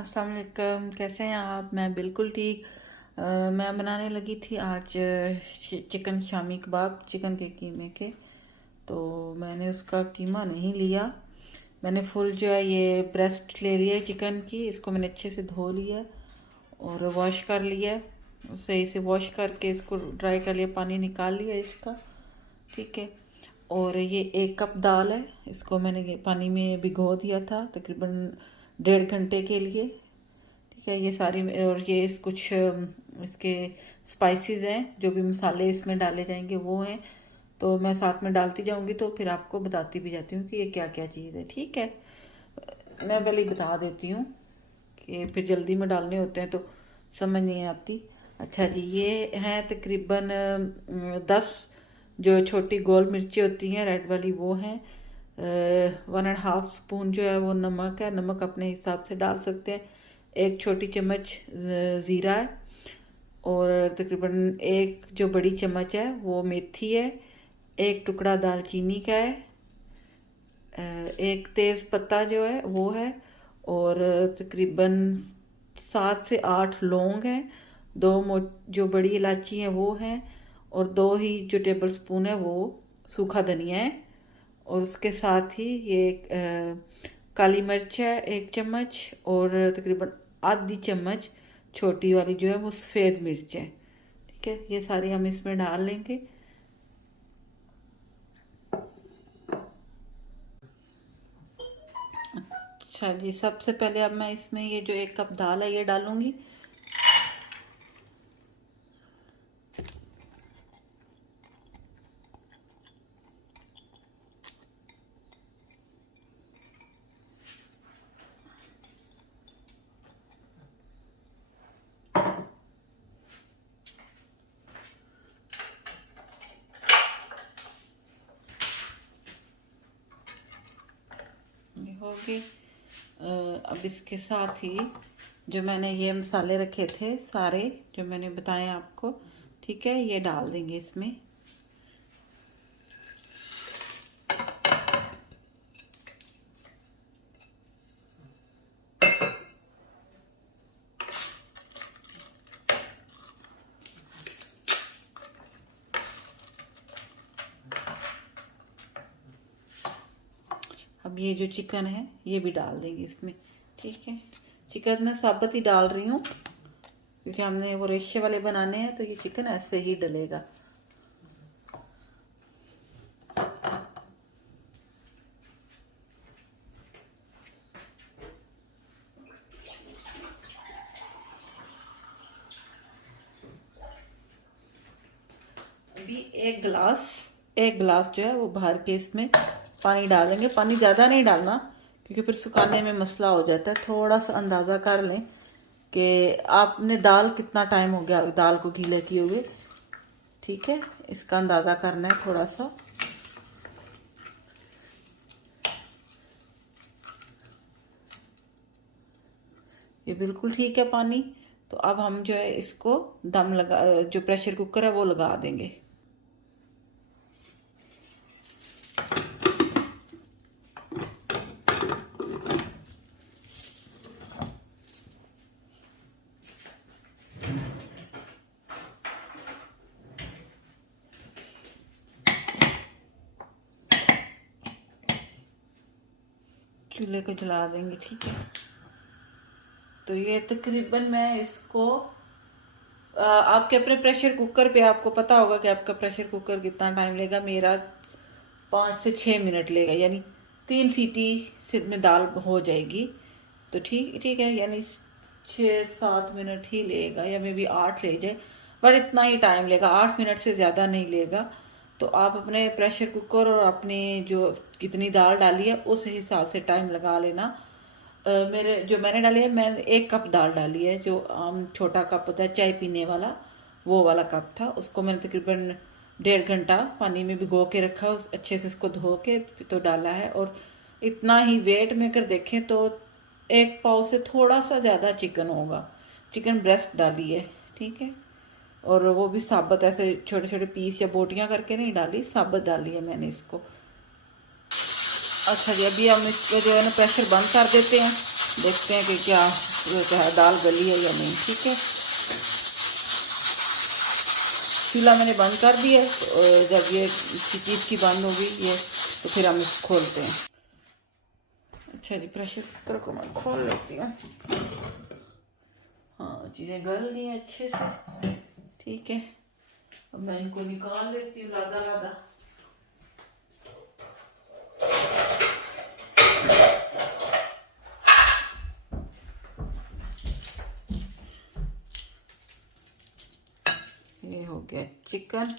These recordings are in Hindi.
अस्सलाम वालेकुम। कैसे हैं आप? मैं बिल्कुल ठीक। मैं बनाने लगी थी आज चिकन शामी कबाब, चिकन के कीमे के। तो मैंने उसका कीमा नहीं लिया। मैंने फुल जो है ये ब्रेस्ट ले लिया है चिकन की। इसको मैंने अच्छे से धो लिया और वॉश कर लिया। सही से वॉश करके इसको ड्राई कर लिया, पानी निकाल लिया इसका। ठीक है। और ये 1 कप दाल है, इसको मैंने पानी में भिगो दिया था तकरीबन 1.5 घंटे के लिए। ठीक है। ये सारी और ये कुछ इसके स्पाइसेस हैं, जो भी मसाले इसमें डाले जाएंगे वो हैं। तो मैं साथ में डालती जाऊंगी, तो फिर आपको बताती भी जाती हूँ कि ये क्या क्या चीज़ है। ठीक है। मैं पहले ही बता देती हूँ कि फिर जल्दी में डालने होते हैं तो समझ नहीं आती। अच्छा जी, ये है तकरीबन 10 जो छोटी गोल मिर्ची होती हैं रेड वाली, वो हैं। 1.5 स्पून जो है वो नमक है, नमक अपने हिसाब से डाल सकते हैं। 1 छोटी चम्मच ज़ीरा है। और तकरीबन 1 जो बड़ी चम्मच है वो मेथी है। 1 टुकड़ा दालचीनी का है। 1 तेज़ पत्ता जो है वो है। और तकरीबन 7 से 8 लौंग हैं। 2 जो बड़ी इलायची हैं वो हैं। और 2 ही जो टेबल स्पून है वो सूखा धनिया है। और उसके साथ ही ये काली मिर्च है 1 चम्मच। और तकरीबन आधी चम्मच छोटी वाली जो है वो सफ़ेद मिर्च है। ठीक है। ये सारी हम इसमें डाल लेंगे। अच्छा जी, सबसे पहले अब मैं इसमें ये जो 1 कप दाल है ये डालूंगी। ये होगी। अब इसके साथ ही जो मैंने ये मसाले रखे थे सारे, जो मैंने बताए आपको, ठीक है, ये डाल देंगे इसमें। अब ये जो चिकन है ये भी डाल देंगे इसमें। ठीक है। चिकन मैं साबुत ही डाल रही हूँ क्योंकि हमने वो रेशे वाले बनाने हैं, तो ये चिकन ऐसे ही डलेगा। अभी 1 गिलास जो है वो भर के इसमें पानी डालेंगे। पानी ज़्यादा नहीं डालना क्योंकि फिर सुखाने में मसला हो जाता है। थोड़ा सा अंदाज़ा कर लें कि आपने दाल कितना टाइम हो गया दाल को गीले किए हुए। ठीक है। इसका अंदाज़ा करना है थोड़ा सा। ये बिल्कुल ठीक है पानी। तो अब हम जो है इसको दम लगा, जो प्रेशर कुकर है वो लगा देंगे। चूल्हे को जला देंगे। ठीक है। तो ये तकरीबन मैं इसको आपके अपने प्रेशर कुकर पे आपको पता होगा कि आपका प्रेशर कुकर कितना टाइम लेगा। मेरा 5 से 6 मिनट लेगा, यानी 3 सीटी से में दाल हो जाएगी। तो ठीक ठीक है, यानी 6-7 मिनट ही लेगा, या मे बी 8 ले जाए, पर इतना ही टाइम लेगा। 8 मिनट से ज़्यादा नहीं लेगा। तो आप अपने प्रेशर कुकर और अपने जो कितनी दाल डाली है उस हिसाब से टाइम लगा लेना। मेरे जो मैंने डाली है, मैंने 1 कप दाल डाली है, जो आम छोटा कप होता है चाय पीने वाला, वो वाला कप था। उसको मैंने तकरीबन 1.5 घंटा पानी में भिगो के रखा, उस अच्छे से उसको धो के तो डाला है। और इतना ही वेट में अगर देखें तो 1 पाव से थोड़ा सा ज़्यादा चिकन होगा। चिकन ब्रेस्ट डाली है। ठीक है। और वो भी साबुत, ऐसे छोटे छोटे पीस या बोटियां करके नहीं डाली, साबुत डाली है मैंने इसको। अच्छा जी, अभी हम इसको जो है ना प्रेशर बंद कर देते हैं, देखते हैं कि क्या दाल गली है या नहीं। ठीक है, चूल्हा मैंने बंद कर दिया। जब ये चीज़ की बंद होगी ये, तो फिर हम इसको खोलते हैं। अच्छा जी, प्रेशर कुकर को मैं खोल लेती हूँ। हाँ, चीज़ें गल गई हैं अच्छे से। ठीक है, अब मैं इनको निकाल लेती हूँ लादा लादा। ये हो गया चिकन।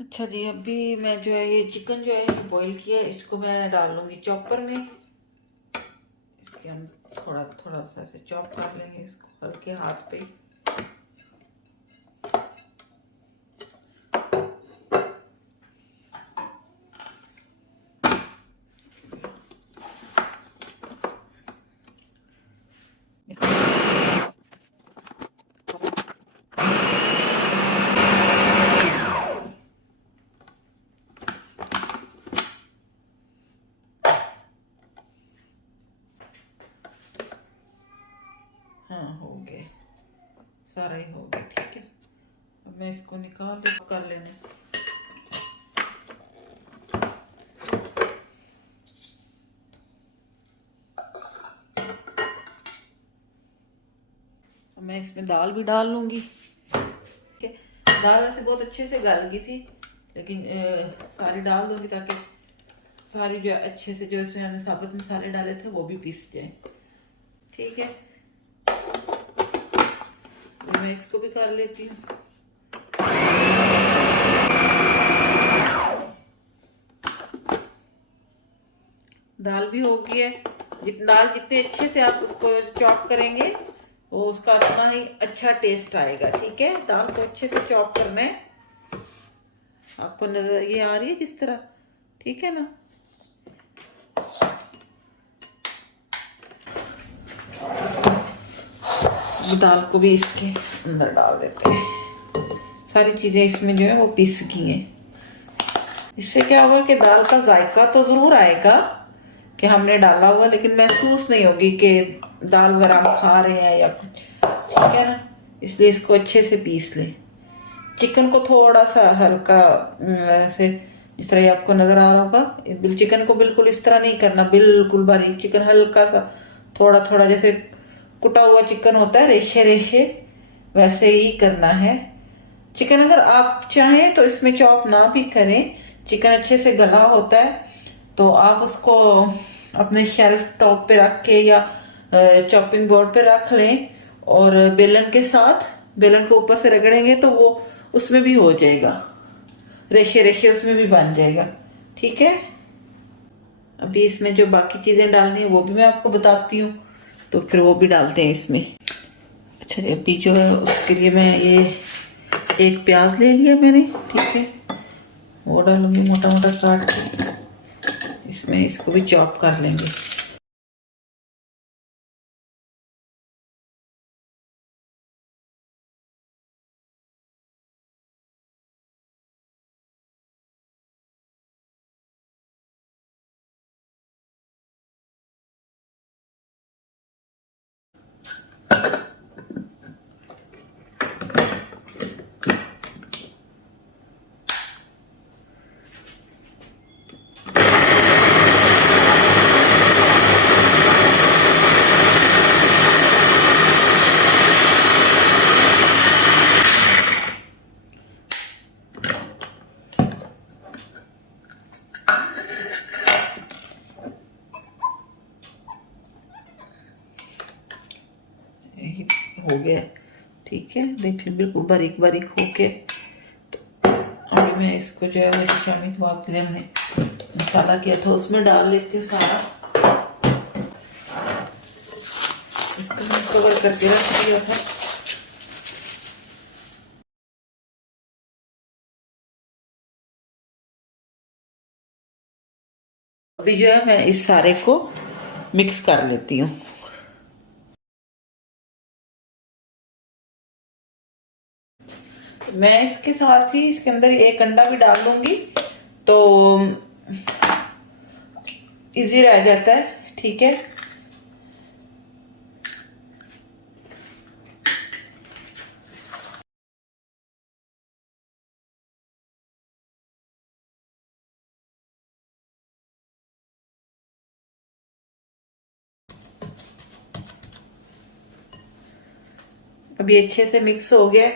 अच्छा जी, अभी मैं जो है ये चिकन जो है बॉईल किया है, इसको मैं डाल लूँगी चॉपर में। इसके हम थोड़ा थोड़ा सा ऐसे चॉप कर लेंगे इसको हल्के हाथ पे। हाँ, हो गए, सारा ही हो गया। ठीक है, अब मैं इसको निकाल कर लेने। मैं इसमें दाल भी डाल लूँगी। ठीक है, दाल वैसे बहुत अच्छे से गल गई थी, लेकिन सारी डाल दूँगी ताकि सारी जो अच्छे से जो इसमें हमने साबुत मसाले डाले थे वो भी पीस जाए। ठीक है, मैं इसको भी कर लेती हूँ। दाल भी हो गई है। दाल जितने अच्छे से आप उसको चॉप करेंगे वो उसका उतना ही अच्छा टेस्ट आएगा। ठीक है, दाल को अच्छे से चॉप करना है। आपको नजर ये आ रही है जिस तरह? ठीक है ना। दाल को भी इसके अंदर डाल देते हैं। सारी चीजें इसमें जो है वो पीस गई हैं। इससे क्या होगा कि दाल का जायका तो जरूर आएगा कि हमने डाला हुआ, लेकिन महसूस नहीं होगी कि दाल वगैरह हम खा रहे हैं या कुछ। ठीक है ना, इसलिए इसको अच्छे से पीस लें। चिकन को थोड़ा सा हल्का ऐसे जिस तरह आपको नजर आ रहा होगा, चिकन को बिल्कुल इस तरह नहीं करना, बिल्कुल बारीक चिकन, हल्का सा थोड़ा थोड़ा जैसे कुटा हुआ चिकन होता है रेशे रेशे, वैसे ही करना है। चिकन अगर आप चाहें तो इसमें चॉप ना भी करें, चिकन अच्छे से गला होता है तो आप उसको अपने शेल्फ टॉप पे रख के या चॉपिंग बोर्ड पे रख लें और बेलन के साथ बेलन को ऊपर से रगड़ेंगे तो वो उसमें भी हो जाएगा, रेशे रेशे उसमें भी बन जाएगा। ठीक है, अभी इसमें जो बाकी चीजें डालनी है वो भी मैं आपको बताती हूँ, तो फिर वो भी डालते हैं इसमें। अच्छा जी, अभी जो है उसके लिए मैं ये एक प्याज ले लिया मैंने। ठीक है, वो डालूंगी मोटा मोटा काट के इसमें, इसको भी चॉप कर लेंगे। हो गया, ठीक है, देख लो बिल्कुल बारीक बारीक होके। तो अभी मैं इसको जो है वो शामी कबाब के लिए हमने मसाला किया था उसमें डाल लेती हूँ सारा। इसको मैं कवर करके रख दिया था। अभी जो है मैं इस सारे को मिक्स कर लेती हूँ। मैं इसके साथ ही इसके अंदर एक अंडा भी डाल दूंगी, तो इजी रह जाता है। ठीक है, अभी अच्छे से मिक्स हो गया।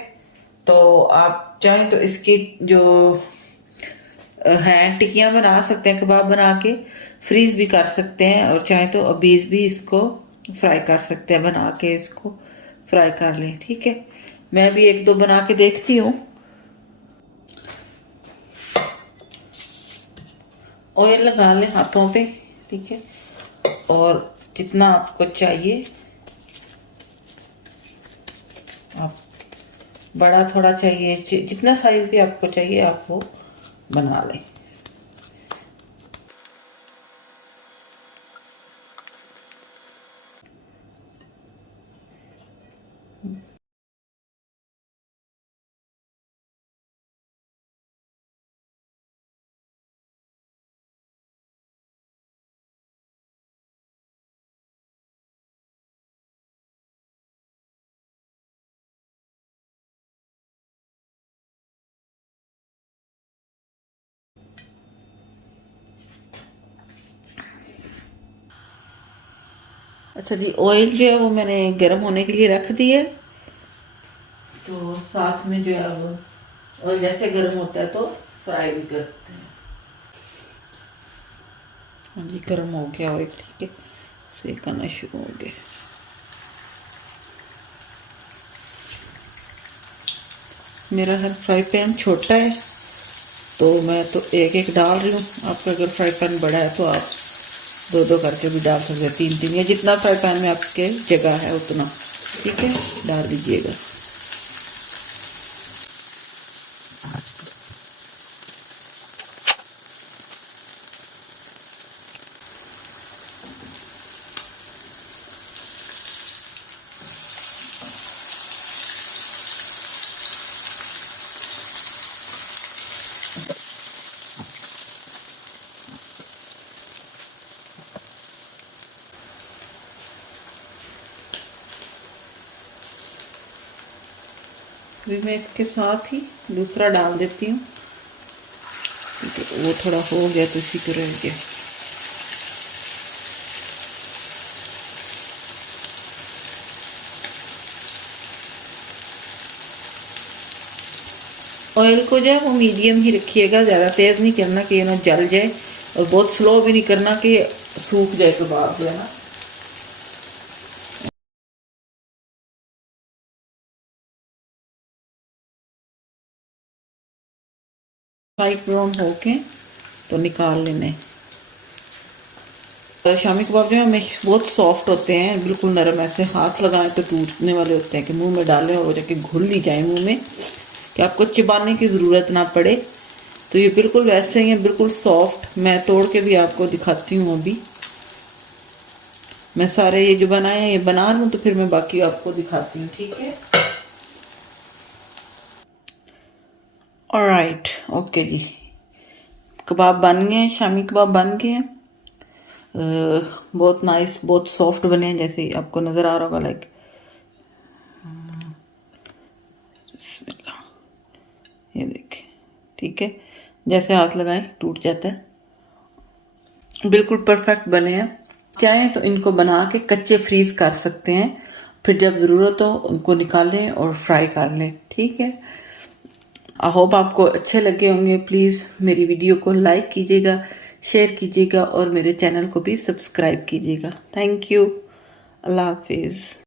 तो आप चाहें तो इसकी जो हैं टिक्कियां बना सकते हैं, कबाब बना के फ्रीज भी कर सकते हैं, और चाहे तो अभी भी इसको फ्राई कर सकते हैं, बना के इसको फ्राई कर लें। ठीक है, मैं भी एक दो बना के देखती हूँ। ऑयल लगा लें हाथों पे। ठीक है, और जितना आपको चाहिए, आप बड़ा थोड़ा चाहिए, जितना साइज भी आपको चाहिए आप वो बना लें। अच्छा जी, ऑयल जो है वो मैंने गर्म होने के लिए रख दिया। तो साथ में जो है वो ऑयल जैसे गर्म होता है तो फ्राई भी करते हैं। हाँ जी, गर्म हो गया ऑयल। ठीक है, सेकना शुरू हो गया। मेरा है फ्राई पैन छोटा है, तो मैं तो एक एक डाल रही हूँ। आपका अगर फ्राई पैन बड़ा है तो आप दो दो करके भी डाल सकते हैं, तीन तीन, या जितना फ्राई पैन में आपके जगह है उतना। ठीक है, डाल दीजिएगा। अभी मैं इसके साथ ही दूसरा डाल देती हूँ। ठीक है, वो थोड़ा हो गया तो इसी को रह गया। ऑयल को जो है वो मीडियम ही रखिएगा, ज़्यादा तेज़ नहीं करना कि ये ना जल जाए, और बहुत स्लो भी नहीं करना कि सूख जाए कबाब जो है ना। लाइट ब्राउन होके तो निकाल लेने। तो शामी कबाब जो है हमें बहुत सॉफ्ट होते हैं, बिल्कुल नरम, ऐसे हाथ लगाएं तो टूटने वाले होते हैं कि मुंह में डालें और वो जाके घुल ही जाए मुंह में, कि आपको चिबाने की ज़रूरत ना पड़े। तो ये बिल्कुल वैसे ही है, बिल्कुल सॉफ्ट। मैं तोड़ के भी आपको दिखाती हूँ। अभी मैं सारे ये जो बनाए हैं ये बना लूँ तो फिर मैं बाकी आपको दिखाती हूँ। ठीक है, ऑलराइट, ओके जी। कबाब बन गए हैं, शामी कबाब बन गए हैं। बहुत नाइस, बहुत सॉफ्ट बने हैं, जैसे आपको नज़र आ रहा होगा। लाइक ये देखिए। ठीक है, जैसे हाथ लगाएं टूट जाता है। बिल्कुल परफेक्ट बने हैं। चाहें तो इनको बना के कच्चे फ्रीज कर सकते हैं, फिर जब ज़रूरत हो उनको निकालें और फ्राई कर लें। ठीक है, आई होप आपको अच्छे लगे होंगे। प्लीज़ मेरी वीडियो को लाइक कीजिएगा, शेयर कीजिएगा, और मेरे चैनल को भी सब्सक्राइब कीजिएगा। थैंक यू, अल्लाह हाफिज़।